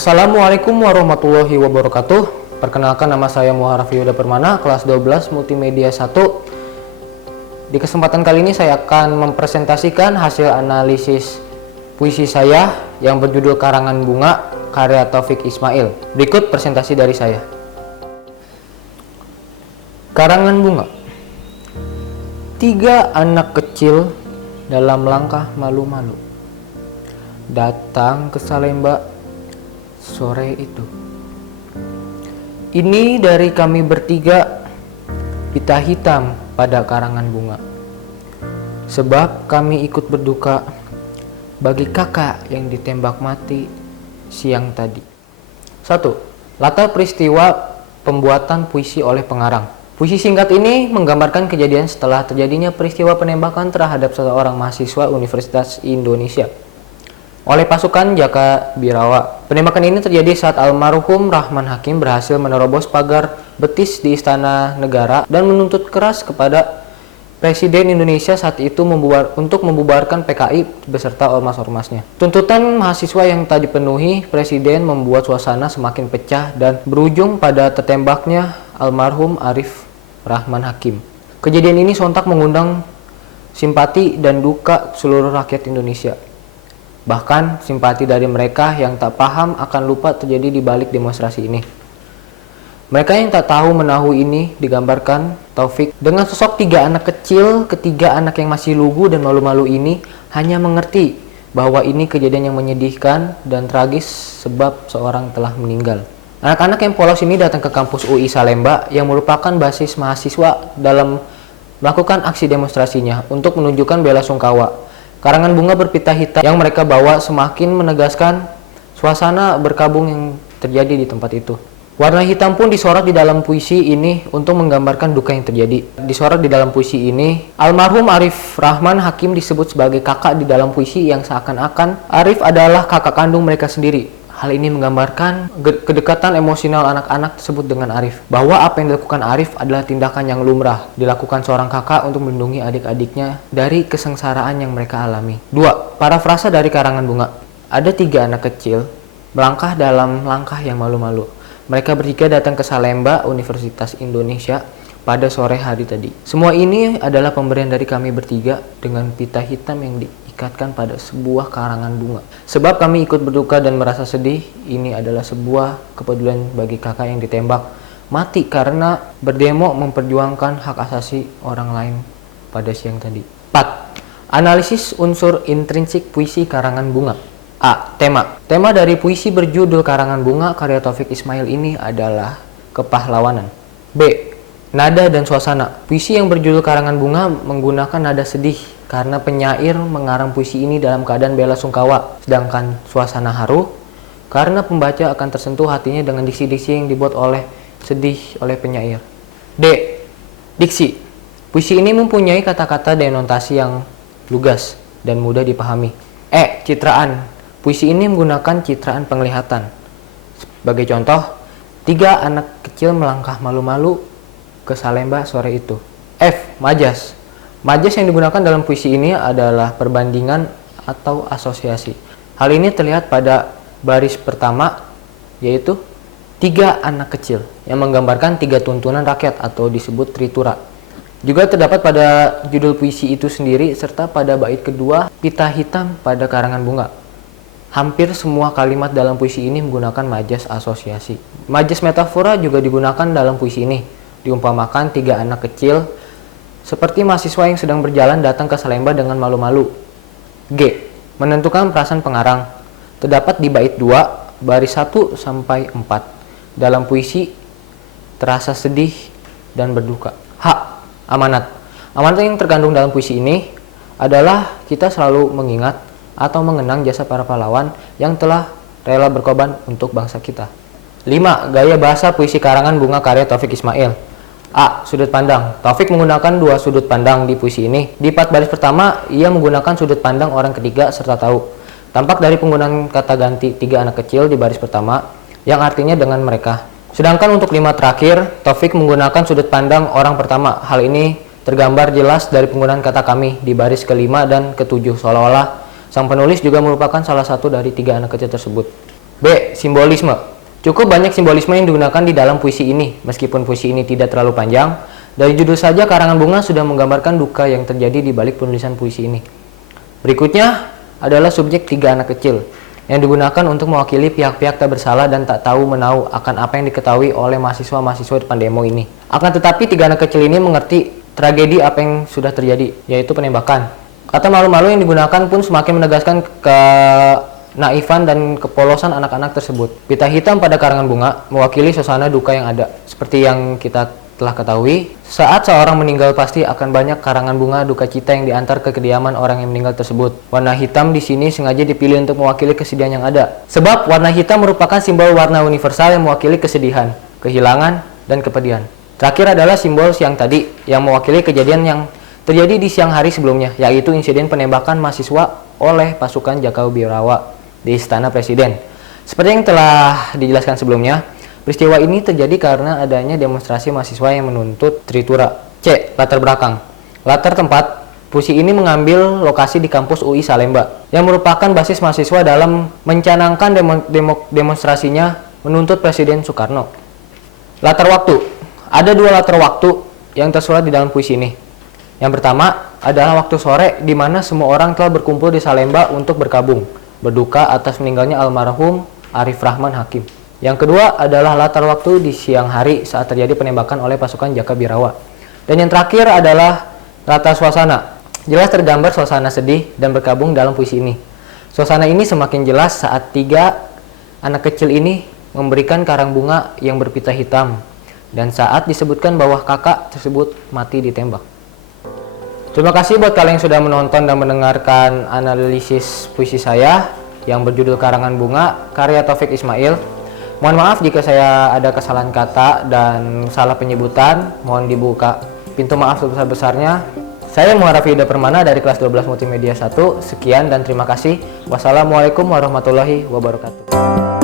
Assalamualaikum warahmatullahi wabarakatuh. Perkenalkan, nama saya Muharraf Yuda Permana, kelas 12 Multimedia 1. Di kesempatan kali ini saya akan mempresentasikan hasil analisis puisi saya yang berjudul Karangan Bunga, karya Taufik Ismail. Berikut presentasi dari saya. Karangan Bunga. 3 anak kecil dalam langkah malu-malu datang ke Salemba sore itu. Ini dari kami bertiga, pita hitam pada karangan bunga, sebab kami ikut berduka bagi kakak yang ditembak mati siang tadi. 1. Latar peristiwa pembuatan puisi oleh pengarang. Puisi singkat ini menggambarkan kejadian setelah terjadinya peristiwa penembakan terhadap seorang mahasiswa Universitas Indonesia oleh pasukan Jaka Birawa. Penembakan ini terjadi saat almarhum Rahman Hakim berhasil menerobos pagar betis di Istana Negara dan menuntut keras kepada Presiden Indonesia saat itu untuk membubarkan PKI beserta ormas-ormasnya. Tuntutan mahasiswa yang tak dipenuhi Presiden membuat suasana semakin pecah dan berujung pada tertembaknya almarhum Arif Rahman Hakim. Kejadian ini sontak mengundang simpati dan duka seluruh rakyat Indonesia. Bahkan simpati dari mereka yang tak paham akan lupa terjadi di balik demonstrasi ini. Mereka yang tak tahu menahu ini digambarkan Taufik dengan sosok 3 anak kecil. Ketiga anak yang masih lugu dan malu-malu ini hanya mengerti bahwa ini kejadian yang menyedihkan dan tragis sebab seorang telah meninggal. Anak-anak yang polos ini datang ke kampus UI Salemba yang merupakan basis mahasiswa dalam melakukan aksi demonstrasinya untuk menunjukkan bela sungkawa. Karangan bunga berpita hitam yang mereka bawa semakin menegaskan suasana berkabung yang terjadi di tempat itu. Warna hitam pun disorot di dalam puisi ini untuk menggambarkan duka yang terjadi. Disorot di dalam puisi ini, almarhum Arif Rahman Hakim disebut sebagai kakak di dalam puisi yang seakan-akan Arif adalah kakak kandung mereka sendiri. Hal ini menggambarkan kedekatan emosional anak-anak tersebut dengan Arif, bahwa apa yang dilakukan Arif adalah tindakan yang lumrah dilakukan seorang kakak untuk melindungi adik-adiknya dari kesengsaraan yang mereka alami. 2. Parafrasa dari Karangan Bunga. Ada 3 anak kecil melangkah dalam langkah yang malu-malu. Mereka bertiga datang ke Salemba Universitas Indonesia pada sore hari tadi. Semua ini adalah pemberian dari kami bertiga dengan pita hitam yang diikatkan pada sebuah karangan bunga. Sebab kami ikut berduka dan merasa sedih, ini adalah sebuah kepedulian bagi kakak yang ditembak mati karena berdemo memperjuangkan hak asasi orang lain pada siang tadi. 4. Analisis unsur intrinsik puisi Karangan Bunga. A. Tema. Tema dari puisi berjudul Karangan Bunga karya Taufik Ismail ini adalah kepahlawanan. B. Nada dan suasana. Puisi yang berjudul Karangan Bunga menggunakan nada sedih karena penyair mengarang puisi ini dalam keadaan bela sungkawa, sedangkan suasana haru karena pembaca akan tersentuh hatinya dengan diksi-diksi yang dibuat sedih oleh penyair. D. Diksi. Puisi ini mempunyai kata-kata denotasi yang lugas dan mudah dipahami. E. Citraan. Puisi ini menggunakan citraan penglihatan. Sebagai contoh, 3 anak kecil melangkah malu-malu ke Salemba sore itu. F. Majas. Majas yang digunakan dalam puisi ini adalah perbandingan atau asosiasi. Hal ini terlihat pada baris pertama, yaitu 3 anak kecil yang menggambarkan 3 tuntunan rakyat atau disebut tritura. Juga terdapat pada judul puisi itu sendiri serta pada bait kedua, pita hitam pada karangan bunga. Hampir semua kalimat dalam puisi ini menggunakan majas asosiasi. Majas metafora juga digunakan dalam puisi ini. Diumpamakan 3 anak kecil seperti mahasiswa yang sedang berjalan datang ke Salemba dengan malu-malu. G. Menentukan perasaan pengarang. Terdapat di bait 2, baris 1 sampai 4. Dalam puisi terasa sedih dan berduka. H. Amanat. Amanat yang terkandung dalam puisi ini adalah kita selalu mengingat atau mengenang jasa para pahlawan yang telah rela berkorban untuk bangsa kita. 5. Gaya bahasa puisi Karangan Bunga karya Taufik Ismail. A. Sudut pandang. Taufik menggunakan 2 sudut pandang di puisi ini. Di 4 baris pertama, ia menggunakan sudut pandang orang ketiga serta tahu. Tampak dari penggunaan kata ganti 3 anak kecil di baris pertama, yang artinya dengan mereka. Sedangkan untuk 5 terakhir, Taufik menggunakan sudut pandang orang pertama. Hal ini tergambar jelas dari penggunaan kata kami di baris ke-5 dan ke-7, seolah-olah sang penulis juga merupakan salah satu dari 3 anak kecil tersebut. B. Simbolisme. Cukup banyak simbolisme yang digunakan di dalam puisi ini. Meskipun puisi ini tidak terlalu panjang, dari judul saja Karangan Bunga sudah menggambarkan duka yang terjadi di balik penulisan puisi ini. Berikutnya adalah subjek 3 anak kecil yang digunakan untuk mewakili pihak-pihak tak bersalah dan tak tahu menau akan apa yang diketahui oleh mahasiswa-mahasiswa depan demo ini. Akan tetapi 3 anak kecil ini mengerti tragedi apa yang sudah terjadi, yaitu penembakan. Kata malu-malu yang digunakan pun semakin menegaskan naifan dan kepolosan anak-anak tersebut. Pita hitam pada karangan bunga mewakili suasana duka yang ada. Seperti yang kita telah ketahui, saat seorang meninggal pasti akan banyak karangan bunga duka cita yang diantar ke kediaman orang yang meninggal tersebut. Warna hitam di sini sengaja dipilih untuk mewakili kesedihan yang ada. Sebab warna hitam merupakan simbol warna universal yang mewakili kesedihan, kehilangan, dan kepedihan. Terakhir adalah simbol siang tadi yang mewakili kejadian yang terjadi di siang hari sebelumnya, yaitu insiden penembakan mahasiswa oleh pasukan Jakabirawa di Istana Presiden. Seperti yang telah dijelaskan sebelumnya, peristiwa ini terjadi karena adanya demonstrasi mahasiswa yang menuntut Tritura. C. Latar belakang. Latar tempat puisi ini mengambil lokasi di kampus UI Salemba, yang merupakan basis mahasiswa dalam mencanangkan demonstrasinya menuntut Presiden Soekarno. Latar waktu. Ada 2 latar waktu yang tersurat di dalam puisi ini. Yang pertama adalah waktu sore, di mana semua orang telah berkumpul di Salemba untuk berduka atas meninggalnya almarhum Arif Rahman Hakim. Yang kedua adalah latar waktu di siang hari saat terjadi penembakan oleh pasukan Jakabirawa. Dan yang terakhir adalah latar suasana. Jelas tergambar suasana sedih dan berkabung dalam puisi ini. Suasana ini semakin jelas saat 3 anak kecil ini memberikan karang bunga yang berpita hitam, dan saat disebutkan bahwa kakak tersebut mati ditembak. Terima kasih buat kalian yang sudah menonton dan mendengarkan analisis puisi saya yang berjudul Karangan Bunga karya Taufik Ismail. Mohon maaf jika saya ada kesalahan kata dan salah penyebutan. Mohon dibuka pintu maaf sebesar-besarnya. Saya Muharraf Yuda Permana dari kelas 12 Multimedia 1. Sekian dan terima kasih. Wassalamualaikum warahmatullahi wabarakatuh.